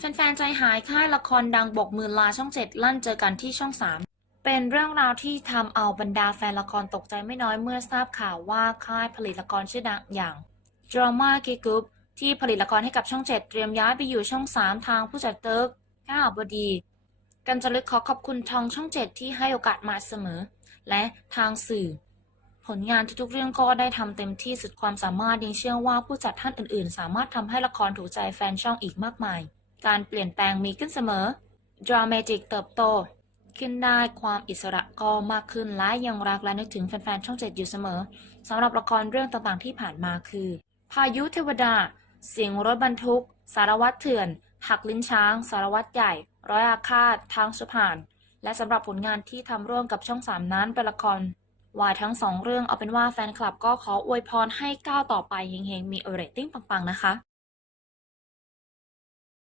แฟนๆ ใจหายค่ายละครดังบกมือลาช่องเจ็ดลั่นเจอกันที่ช่องสามเป็นเรื่องราวที่ทำเอาบรรดาแฟนละครตกใจไม่น้อยเมื่อทราบข่าวว่าค่ายผลิตละครชื่อดังอย่าง Drama g i g o u p ที่ผลิตละครให้กับช่องเจ็ดเตรียมย้ายไปอยู่ช่องสามทางผู้จัดเติร์กก้าวบดี กันจะลึกขอขอบคุณทางช่องเจ็ดที่ให้โอกาสมาเสมอ และทางสื่อ ผลงานทุกๆเรื่องก็ได้ทำเต็มที่สุดความสามารถยังเชื่อว่าผู้จัดท่านอื่น ๆ สามารถทำให้ละครถูกใจแฟนช่องอีกมากมาย การเปลี่ยนแปลงมีขึ้นเสมอดรามาติกเติบโต ขึ้นได้ความอิสระก็มากขึ้นและยังรักและนึกถึงแฟนๆช่องเจ็ดอยู่เสมอสำหรับละครเรื่องต่างๆที่ผ่านมาคือ พายุเทวดา เสียงรถบรรทุก สารวัตรเถื่อน หักลิ้นช้าง สารวัตรใหญ่ ร้อยอาฆาต ทางสุพาน และสำหรับผลงานที่ทำร่วมกับช่องสามนั้นเป็นละครวายทั้งสองเรื่องเอาเป็นว่าแฟนคลับก็ขออวยพรให้ก้าวต่อไปเฮงๆมีเรตติ้งปังๆนะคะ